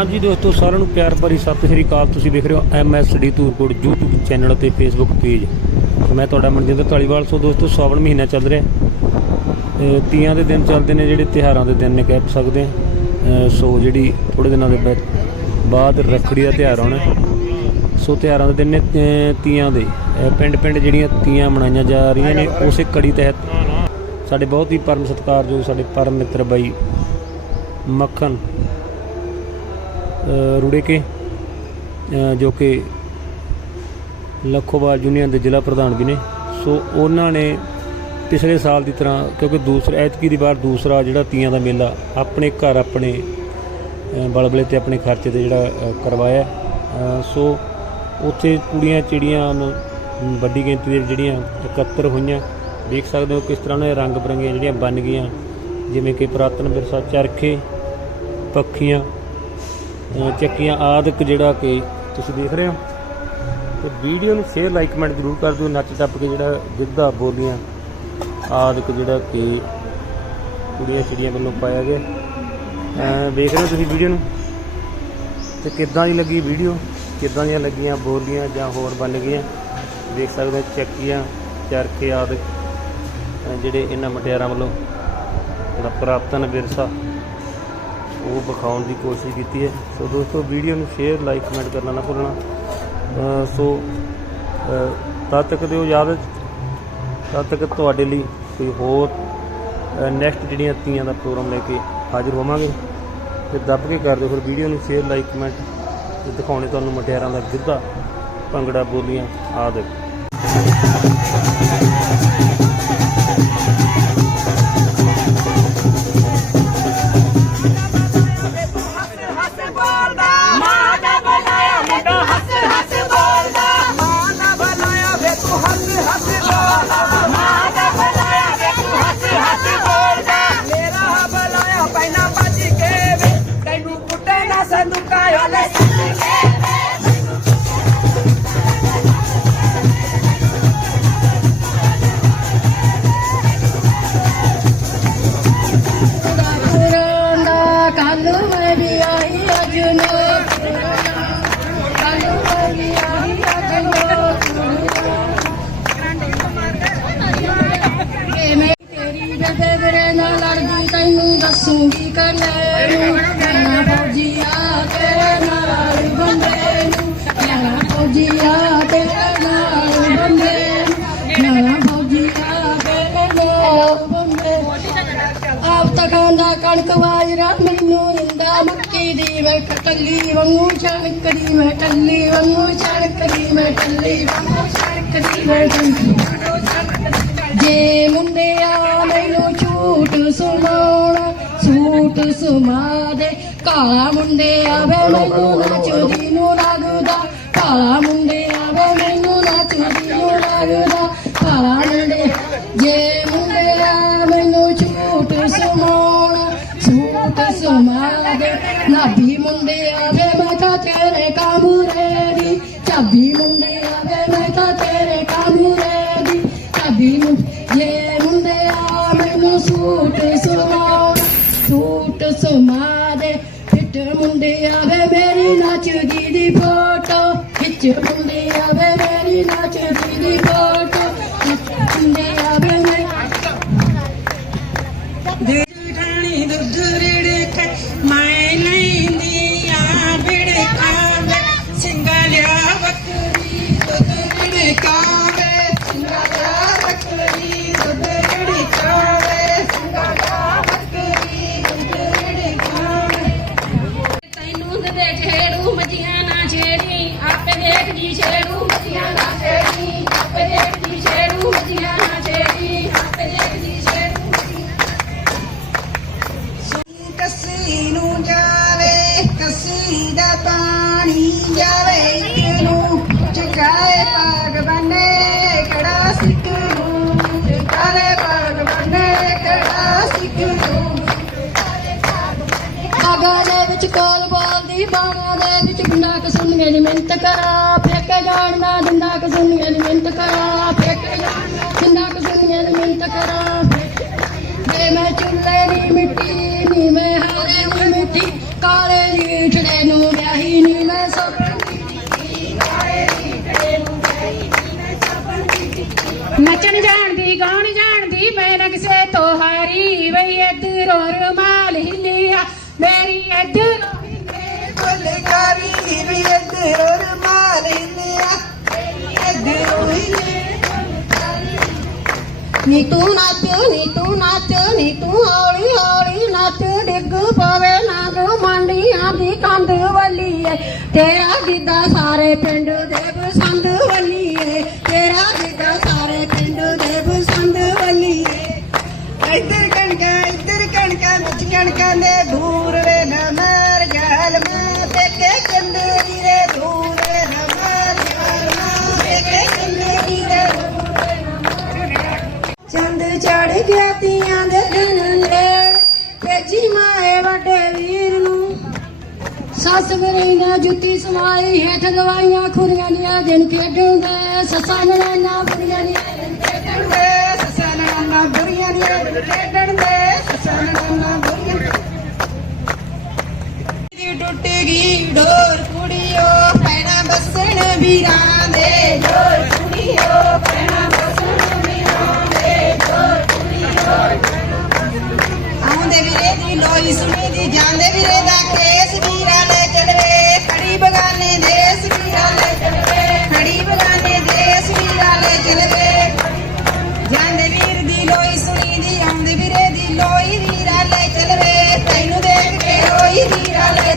ਹਾਂਜੀ ਦੋਸਤੋ, ਸਾਰਿਆਂ ਨੂੰ ਪਿਆਰ ਭਰੀ ਸਤਿ ਸ੍ਰੀ ਅਕਾਲ। ਤੁਸੀਂ ਦੇਖ ਰਹੇ ਹੋ ਐਮਐਸਡੀ ਧੂਰਕੋਟ YouTube ਚੈਨਲ ਅਤੇ Facebook ਪੇਜ ਮੈਂ ਤੁਹਾਡਾ ਮਨਜਿੰਦਰ ਢਾਲੀਵਾਲ ਸੋ ਦੋਸਤੋ, ਸਾਵਣ ਮਹੀਨਾ ਚੱਲ ਰਿਹਾ ਤੀਆਂ ਦੇ ਦਿਨ ਚੱਲਦੇ ਨੇ, ਜਿਹੜੇ ਤਿਹਾਰਾਂ ਦੇ ਦਿਨ ਨੇ, ਕਹਿ ਸਕਦੇ ਆ ਸੋ ਜਿਹੜੀ ਥੋੜੇ ਦਿਨਾਂ ਦੇ ਬਾਅਦ ਰੱਖੜੀ ਦਾ ਤਿਉਹਾਰ ਆਉਣਾ ਸੋ ਤਿਉਹਾਰਾਂ ਦੇ ਦਿਨ ਨੇ ਤੀਆਂ ਦੇ। ਪਿੰਡ ਪਿੰਡ ਜਿਹੜੀਆਂ ਤੀਆਂ ਮਨਾਈਆਂ ਜਾ ਰਹੀਆਂ ਨੇ, ਉਸੇ ਕੜੀ ਤਹਿਤ ਸਾਡੇ ਬਹੁਤ ਹੀ ਪਰਮ ਸਤਿਕਾਰਯੋਗ, ਸਾਡੇ ਪਰਮ ਮਿੱਤਰ ਬਾਈ ਮੱਖਣ ਅ, ਰੁੜੇ ਕੇ ਜੋ ਕਿ ਲੱਖੋਵਾਲ ਯੂਨੀਅਨ ਦੇ ਜ਼ਿਲ੍ਹਾ ਪ੍ਰਧਾਨ ਵੀ ਨੇ। ਸੋ ਉਹਨਾਂ ਨੇ ਪਿਛਲੇ ਸਾਲ ਦੀ ਤਰ੍ਹਾਂ ਕਿਉਂਕਿ ਦੂਸਰਾ ਐਤਕੀ ਦੀ ਵਾਰ ਦੂਸਰਾ ਜਿਹੜਾ ਤੀਆਂ ਦਾ ਮੇਲਾ ਆਪਣੇ ਘਰ ਆਪਣੇ ਬਲਬਲੇ ਤੇ ਆਪਣੇ ਖਰਚੇ ਤੇ ਜਿਹੜਾ ਕਰਵਾਇਆ। ਸੋ ਉੱਥੇ ਕੁੜੀਆਂ ਚਿੜੀਆਂ ਨੂੰ ਵੱਡੀ ਗਿਣਤੀ ਦੇ ਜਿਹੜੀਆਂ ਇਕੱਤਰ ਹੋਈਆਂ ਦੇਖ ਸਕਦੇ ਹੋ ਕਿਸ ਤਰ੍ਹਾਂ ਨੇ ਰੰਗ ਬਰੰਗੀਆਂ ਜਿਹੜੀਆਂ ਬਣ ਗਈਆਂ। ਜਿਵੇਂ ਕਿ ਪੁਰਾਤਨ ਵਿਰਸਾ ਚਰਖੇ ਪੱਖੀਆਂ ਚੱਕੀਆਂ ਆਦਿਕ ਜਿਹੜਾ ਕਿ ਤੁਸੀਂ ਦੇਖ ਰਹੇ ਹੋ। ਤੇ ਵੀਡੀਓ ਨੂੰ ਸ਼ੇਅਰ ਲਾਈਕ ਕਮੈਂਟ ਜ਼ਰੂਰ ਕਰ ਦਿਓ। ਨੱਚ ਟੱਪ ਕੇ ਜਿਹੜਾ ਗਿੱਧਾ, ਬੋਲੀਆਂ ਆਦਿਕ ਜਿਹੜਾ ਕਿ ਕੁੜੀਆਂ ਚਿੜੀਆਂ ਵੱਲੋਂ ਪਾਇਆ ਗਿਆ। ਵੇਖ ਰਹੇ ਹੋ ਤੁਸੀਂ ਵੀਡੀਓ ਨੂੰ? ਤੇ ਕਿੱਦਾਂ ਦੀ ਲੱਗੀ ਵੀਡੀਓ? ਕਿੱਦਾਂ ਦੀਆਂ ਲੱਗੀਆਂ ਬੋਲੀਆਂ ਜਾਂ ਹੋਰ ਬਣ ਗਈਆਂ? ਦੇਖ ਸਕਦੇ ਹੋ ਚੱਕੀਆਂ, ਚਰਖੇ ਆਦਿਕ ਜਿਹੜੇ ਇਹਨਾਂ ਮਟਿਆਰਾਂ ਵੱਲੋਂ ਜਿਹੜਾ ਪੁਰਾਤਨ ਵਿਰਸਾ ਉਹ ਵਿਖਾਉਣ ਦੀ ਕੋਸ਼ਿਸ਼ ਕੀਤੀ ਹੈ। ਸੋ ਦੋਸਤੋ, ਵੀਡੀਓ ਨੂੰ ਸ਼ੇਅਰ ਲਾਈਕ ਕਮੈਂਟ ਕਰਨਾ ਨਾ ਭੁੱਲਣਾ। ਸੋ ਤਦ ਤੱਕ ਦਿਓ ਯਾਦ। ਤਦ ਤੱਕ ਤੁਹਾਡੇ ਲਈ ਕੋਈ ਹੋਰ ਨੈਕਸਟ ਜਿਹੜੀਆਂ ਤੀਆਂ ਦਾ ਪ੍ਰੋਗਰਾਮ ਲੈ ਕੇ ਹਾਜ਼ਰ ਹੋਵਾਂਗੇ। ਤੇ ਦੱਬ ਕੇ ਕਰ ਦਿਓ ਫਿਰ ਵੀਡੀਓ ਨੂੰ ਸ਼ੇਅਰ ਲਾਈਕ ਕਮੈਂਟ ਤੇ ਦਿਖਾਉਣੇ ਤੁਹਾਨੂੰ ਮਟਿਆਰਾਂ ਦਾ ਗਿੱਧਾ, ਭੰਗੜਾ, ਬੋਲੀਆਂ ਆਦਿ। ਤੈਨੂੰ ਦੱਸੂਗੀ ਕਰਨੇ ਨੂੰ ਮੈਂ ਫੌਜੀਆ ਤੇਰੇ ਨਾਲ ਬੰਦੇ ਨੂੰ ਮੈਂ ਫੌਜੀਆ ਤੇਰੇ ਨਾਲ ਬੰਦੇ ਨੂੰ ਮੈਂ ਫੌਜੀਆ ਤੇਰੇ ਨਾਲ ਬੰਦੇ ਆਪ ਤਾਂ ਖਾਂਦਾ ਕਣਕ ਬਾਜਰਾ ਮੈਨੂੰ ਰਿੰਦਾ ਮੱਕੀ ਦੀ ਮੈਂ ਕਟੱਲੀ ਵਾਂਗੂ ਛਣਕਦੀ ਮੈਂ ਟੱਲੀ ਵਾਂਗੂ ਛਣਕਦੀ ਮੈਂ ਟੱਲੀ ਵਾਂਗੂ ਛਣਕਦੀ ਮੈਂ ਟੱਲੀ ਜੇ ਮੁੰਡਿਆ ਮੈਨੂੰ ਝੂਠ ਸੁਣਾਉਣਾ ਸੂਟ ਸੁਮਾ ਦੇ। ਕਾਲਾ ਮੁੰਡਿਆ ਵੇ ਮੈਨੂੰ ਨੱਚਦੀ ਨੂੰ ਲੱਗਦਾ। ਕਾਲਾ ਮੁੰਡੇ ਆਵੇ, ਮੈਨੂੰ ਨੱਚਦੀ ਨੂੰ ਲੱਗਦਾ। ਕਾਲਾ ਮੁੰਡੇ, ਜੇ ਮੁੰਡਿਆ ਮੈਨੂੰ ਝੂਠ ਸੁਣਾਉਣਾ। ਝੂਠ ਸੁਮਾ ਦੇ। ਨਾਭੀ ਮੁੰਡੇ ਆਵੇ, ਮੈਂ ਤਾਂ ਤੇਰੇ ਕਾਮੂਰੇ ਦੀ ਚਾਬੀ ਮੁੰਡੇ ਖਿੱਚ ਮੁੰਡਿਆ ਮੇਰੀ ਨੱਚਦੀ ਦੀ ਫੋਟੋ ਖਿੱਚ ਮੁੰਡਿਆ ਵੇ ਮੇਰੀ ਜਠਾਣੀ ਦੁੱਧ ਰਿੜਕ ਮੈਂ ਲੈਂਦੀ ਆ ਬਿੜਕਾਵੇ ਸਿੰਘਾ ਬੱਕਰੀ ਦੁੱਧ ਰਿੜਕਾਵੇ ਪਾਣੀ ਜਾਵੇ ਤੈਨੂੰ ਚਕਾਏ ਪਾਗ ਬਨੇ ਕੜਾ ਸਿੱਖ ਨੂੰ ਚਕਾਏ ਪਾਗ ਬਨੇ ਕੜਾ ਸਿੱਖ ਨੂੰ ਆਗਾ ਦੇ ਵਿੱਚ ਕੋਲ ਬੋਲਦੀ ਬਾਵਾਂ ਦੇ ਵਿੱਚ ਗੁੰਡਾ ਕਸੁੰਨੀਆਂ ਦੀ ਮਿੰਤ ਕਰਾ। ਫੇਕੇ ਜਾਣ ਨਾ ਦਿੰਦਾ ਕਸੁੰਨੀਆਂ ਦੀ ਮਿੰਤ ਕਰਾ। ਫੇਕੇ ਜਾਣ ਨਾ ਦਿੰਦਾ ਕਸੁੰਨੀਆਂ ਦੀ ਮਿੰਤ ਕਰਾ। ਵੇ ਮੈਂ ਚੁੱਲ੍ਹੇ ਦੀ ਮਿੱਟੀ, ਨੀ ਮੈਂ ਹਾਰੇ ਦੀ ਮਿੱਟੀ। ਕਾਲੇ ਲੀਠੜੇ ਗਈ ਨੀ ਮੈਂ ਸਭਨ ਨੱਚਣ ਜਾਣਦੀ, ਗਾਉਣ ਜਾਣਦੀ, ਮੈਂ ਨਾ ਕਿਸੇ ਤੋਂ ਹਾਰੀ ਵਈ ਇਧਰੋਂ ਰਮਾਲ ਹਿੱਲਿਆ। ਮੇਰੀ ਇਧਰੋਂ ਹਿੱਲੇ ਗੁਲਕਾਰੀ ਵੀ ਇਧਰੋਂ ਰਮਾਲ ਹਿੱਲਿਆ ਇਧਰੋਂ ਹਿੱਲੇ ਨੀ ਤੂੰ ਨੱਚ, ਨੀ ਤੂੰ ਨੱਚ, ਨੀ ਤੂੰ ਹੌਲੀ ਹੌਲੀ ਨੱਚ। ਡਿੱਗ ਪਵੇ ਨਾ ਤੂੰ ਮੰਡੀਆਂ ਦੀ ਕੰਧ ਵੱਲੀ ਏ ਤੇਰਾ ਗਿੱਧਾ ਸਾਰੇ ਪਿੰਡ ਦੇ ਪਸੰਦ ਵੱਲੀ ਸੱਸ ਮੇਰੀ ਨੇ ਜੁੱਤੀ ਸਮਾਈ ਹੇਠ ਗਵਾਈਆਂ ਖੁਰੀਆਂ ਦੀਆਂ ਦਿਨ ਖੇਡਣ ਦੇ ਸੱਸਾਂ ਨੈਣਾ ਬੁਰੀਆਂ ਦੀਆਂ ਦਿਨ ਖੇਡਣ ਦੇ ਸੱਸਾਂ ਨਾਲ ਬੁਰੀਆਂ ਦੀਆਂ ਖੇਡਣ ਦੇ ਸੱਸਾਂ ਨਾਲ ਬੁਰੀਆਂ ਦੀ ਟੁੱਟ ਗਈ ਡੋਰ ਕੁੜੀਓ, ਪੈਣਾ ਬਸਣ ਵੀਰਾਂ ਦੇ। ਡੋਰ ਕੁੜੀਓ, ਪੈਣਾ ਬਸਣ ਵੀਰਾਂ ਦੇ। ਡੋਰ ਕੁੜੀਓ ਆਉਂਦੇ ਵੀਰੇ ਦੀ ਲੋਈ ਸੁਣੀ ਦੀ, ਜਾਂਦੇ ਵੀਰੇ ਦਾ ਕੇਸ ਬਗਾਨੇ ਦੇਸ ਵੀਰਾਂ ਲੈ ਚਲਵੇ ਖੜੀ ਬਗਾਨੇ ਦੇਸ ਵੀਰਾਂ ਲੈ ਜਾਂਦੇ ਵੀਰ ਦੀ ਲੋਈ ਸੁਣੀ ਦੀ, ਆਉਂਦੇ ਵੀਰੇ ਦੀ ਲੋਈ ਵੀਰਾ ਲੈ ਚਲਵੇ ਤੈਨੂੰ ਦੇਖ ਕੇ ਹੋਈ ਵੀਰਾ ਲੈ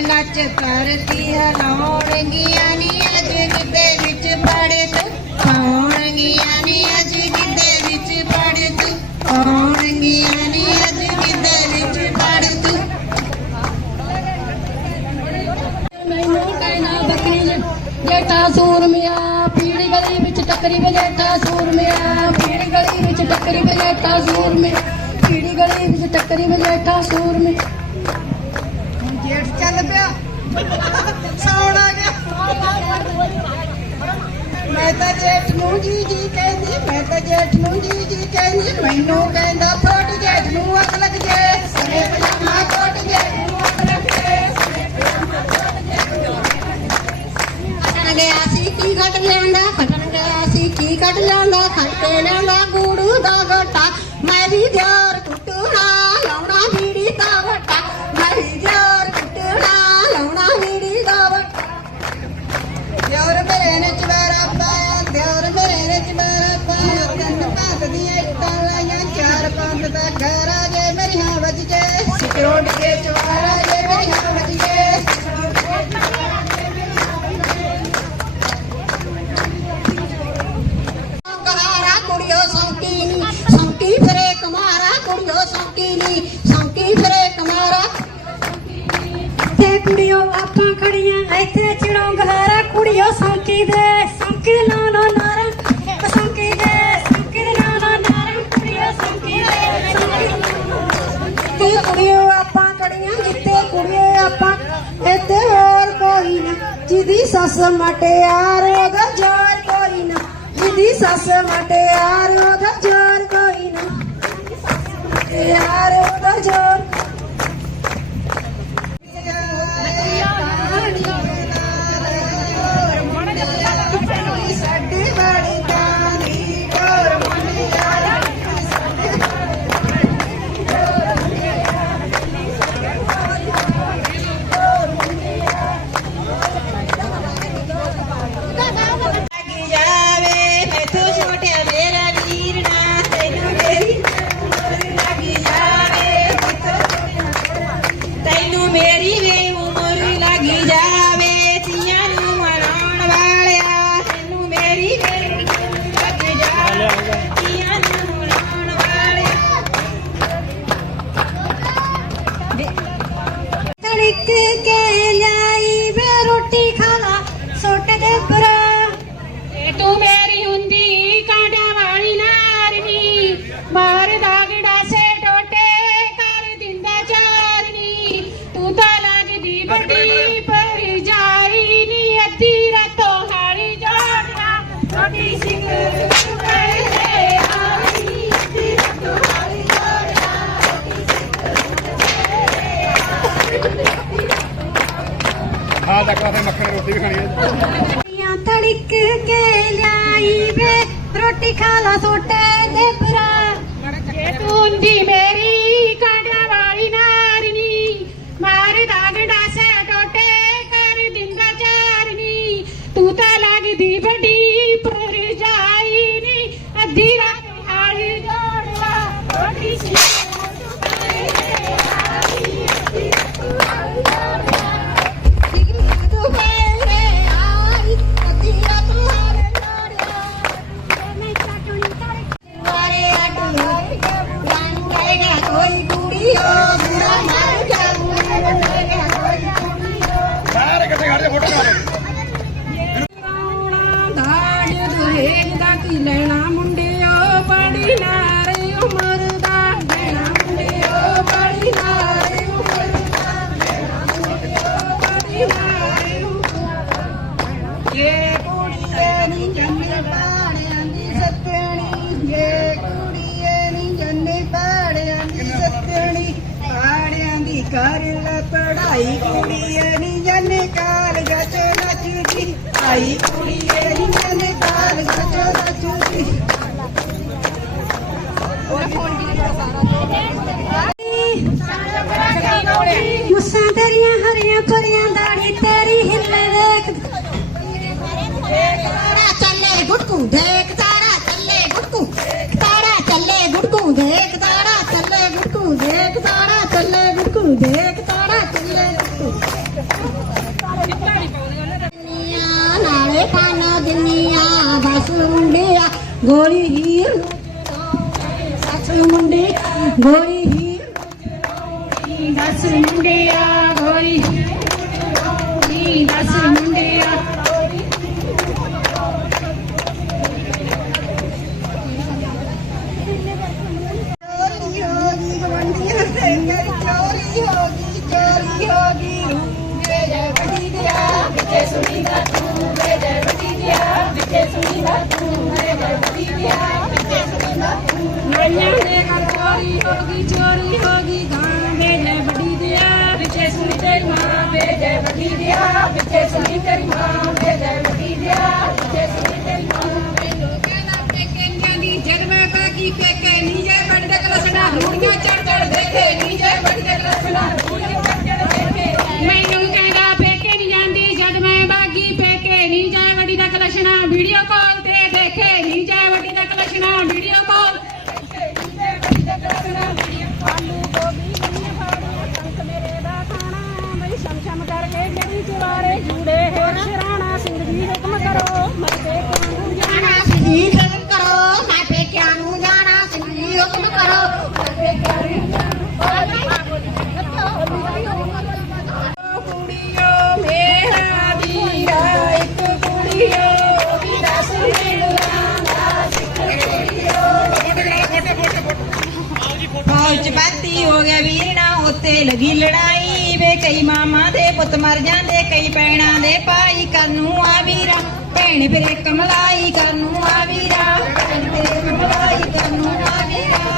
ਨੱਚ ਨੱਚ ਕਰਦੀ ਹਲਾਉਣਗੀਆਂ ਨੀ ਅੱਜ ਗਿੱਧੇ ਵਿੱਚ ਪੜੇ ਤੂੰ, ਆਉਣਗੀਆਂ ਨੀ ਅੱਜ ਗਿੱਧੇ ਵਿੱਚ ਪੜੇ ਤੂੰ, ਆਉਣਗੀਆਂ ਨੀ ਅੱਜ ਗਿੱਧੇ ਵਿੱਚ ਪੜੇ ਤੂੰ। ਮੈਨੂੰ ਕਹਿਣਾ ਬੱਕਰੀ ਜ- ਸੂਰਮਿਆ ਪੀੜੀ ਗਲੀ ਵਿੱਚ ਟੱਕਰੀ ਬਜੇਠਾ ਸੂਰਮਿਆ ਪੀੜੀ ਗਲੀ ਵਿੱਚ ਟੱਕਰੀ ਬਜੇਠਾ ਸੂਰਮਿਆ ਪੀੜੀ ਗਲੀ ਵਿੱਚ ਟੱਕਰੀ ਬਜੇਠਾ ਸੂਰਮਿਆ। ਜੇਠ ਪਿਆ। ਸੌਣ ਆ ਗਿਆ। ਮੈਂ ਤਾਂ ਜੇਠ ਨੂੰ ਜੀ ਜੀ ਕਹਿੰਦੀ, ਮੈਂ ਤਾਂ ਜੇਠ ਨੂੰ ਜੀ ਜੀ ਕਹਿੰਦੀ, ਮੈਨੂੰ ਕਹਿੰਦਾ ਫੋਟ ਜੇਠ ਨੂੰ ਅੱਗ ਲੱਗ ਜੇ। ਸਰੇ ਪਜਾਮਾ ਕੋਟ ਜੇਠ ਨੂੰ ਅੱਗ ਲੱਗ ਜੇ। ਫਟਣ ਗਿਆ ਸੀ, ਕੀ ਘਟ ਲਿਆਂਦਾ? ਫਟਣ ਗਿਆ ਸੀ, ਕੀ ਘਟ ਲਿਆਂਦਾ ਖੱਟ ਕੇ ਲਿਆਂਦਾ ਸਿਕਰੋੜ ਕੇ ਚਵਾਰਾ ਜੇ ਮੇਰੀਆਂ ਵੱਜ ਜੇ ਕਹਾਰਾ ਕੁੜਿਓ ਸੌਂਕੀ ਨੀ ਸੌਂਕੀ ਫਿਰੇ ਕਮਾਰਾ ਕੁੜਿਓ ਸੌਂਕੀ ਨੀ ਸੌਂਕੀ ਫਿਰੇ ਕਮਾਰਾ। ਤੇ ਕੁੜੀਓ ਆਪਾਂ ਖੜੀਆਂ, ਇੱਥੇ ਚਿੜੋਂ ਗਲਾਰਾ ਕੁੜੀਓ ਸੌਂਕੀ ਦੇ। ਜਿਹਦੀ ਸੱਸ ਮਟਿਆਰ ਉਹਦਾ ਜਾਰ ਕੋਈ ਨਾ ਜਿਹਦੀ ਸੱਸ ਮਟਿਆਰ ਉਹਦਾ ਜਾਰ ਕੋਈ ਨਾ ਯਾਰ ਮੱਖਣ ਰੋਟੀ ਵੀ ਖਾਣੀ ਹੈ ਕੁੜੀਆਂ ਤੜਕ ਕੇ ਲਿਆਈ ਵੇ ਰੋਟੀ ਖਾ ਲਾ ਸੋਟੇ ਦੇ ਭਰਾ। ਜੇ ਤੂੰ ਹੁੰਦੀ ਮੇਰੀ ਦੁਹੇਜ ਦਾ ਦੇਖ ਤਾਰਾ ਚੱਲੇ ਗੁੜਕੂ, ਤਾਰਾ ਚੱਲੇ ਗੁੜਕੂ, ਦੇਖ ਤਾਰਾ ਚੱਲੇ ਗੁੜਕੂ, ਦੇਖ ਤਾਰਾ ਚੱਲੇ ਗੁੜਕੂ, ਦੇਖ ਤਾਰਾ ਚੱਲੇ ਗੁੱਟੂ ਨਾਲੇ ਪਾਣਾ ਦੁਨੀਆ, ਬਸ ਮੁੰਡਿਆ, ਗੋਲੀ ਹੀਰ ਸੱਚ ਮੁੰਡੇ ਗੋਲੀ ਹੀਰ ਬਸ ਮੁੰਡਿਆ। ਗਈ ਚੋਰੀ ਹੋ ਗਈ ਗਾਂ ਦੇ ਲੈ ਵੱਡੀ ਦਿਆ ਵਿੱਚੇ ਸੁਣੀ ਤੇਰੀ ਮਾਂ ਵੇ ਜੈ ਵੱਡੀ ਦਿਆ ਵਿੱਚੇ ਸੁਣੀ ਤੇਰੀ ਮਾਂ ਵੇ ਜੈ ਵੱਡੀ ਦਿਆ ਵਿੱਚੇ ਸੁਣੀ ਤੇਰੀ ਮਾਂ ਮੈਨੂੰ ਕਹਿਣਾ ਪੇਕੇ ਨੀ ਜਾਂਦੀ ਜਦ ਮੈਂ ਬਾਕੀ ਪੇਕੇ ਨੀ ਜੇ ਵੱਡੇ ਕਲਸਣਾ ਰੂੜੀਆਂ ਚੜ ਚੜ ਦੇਖੇ ਨੀ ਜੇ ਵੱਡੇ ਕਲਸਣਾ ਰੂੜੀਆਂ ਚੜ ਚੜ ਦੇਖੇ। ਮੈਨੂੰ ਕਹਿੰਦਾ ਪੇਕੇ ਨੀ ਜਾਂਦੀ ਜਦ ਮੈਂ ਬਾਗੀ ਪੇਕੇ ਨੀ ਜਾਏ ਵੱਡੀ ਦਾ ਕਲਸ਼ਣਾ ਵੀਡੀਓ ਕਾਲ ਜੀ ਹੁਕਮ ਕਰੋ ਮਰਦੇ ਜਾਣਾ ਜੀ ਹੁਕਮ ਕਰੋ, ਮੈਂ ਪੇਕਿਆਂ ਨੂੰ ਜਾਣਾ ਸੀ ਹੁਕਮ ਕਰੋ। ਕੁੜੀਓ ਮੇਰਾ ਵੀਰਾ ਇੱਕ ਕੁੜੀਓ ਵੀ ਦਸ ਮਿਲਣਾ ਫੌਜ ਚ ਹੋ ਗਿਆ ਵੀਰਣਾ ਉੱਤੇ ਲੱਗੀ ਲੜਾਈ ਵੇ ਕਈ ਮਾਮਾ ਦੇ ਪੁੱਤ ਮਰ ਜਾਂਦੇ ਕਈ ਪੈਣਾ ਦੇ ਭਾਈ ਕਰਨੂ ਆ ਵੀਰਾ। ਭੈਣ ਮੇਰੇ ਕਮਲਾਈ ਕਰਨੂ ਆਵੀਰਾ ਭੈਣ ਮੇਰੇ ਕਮਲਾਈ ਕਰਨੂ ਆਵੀਰਾ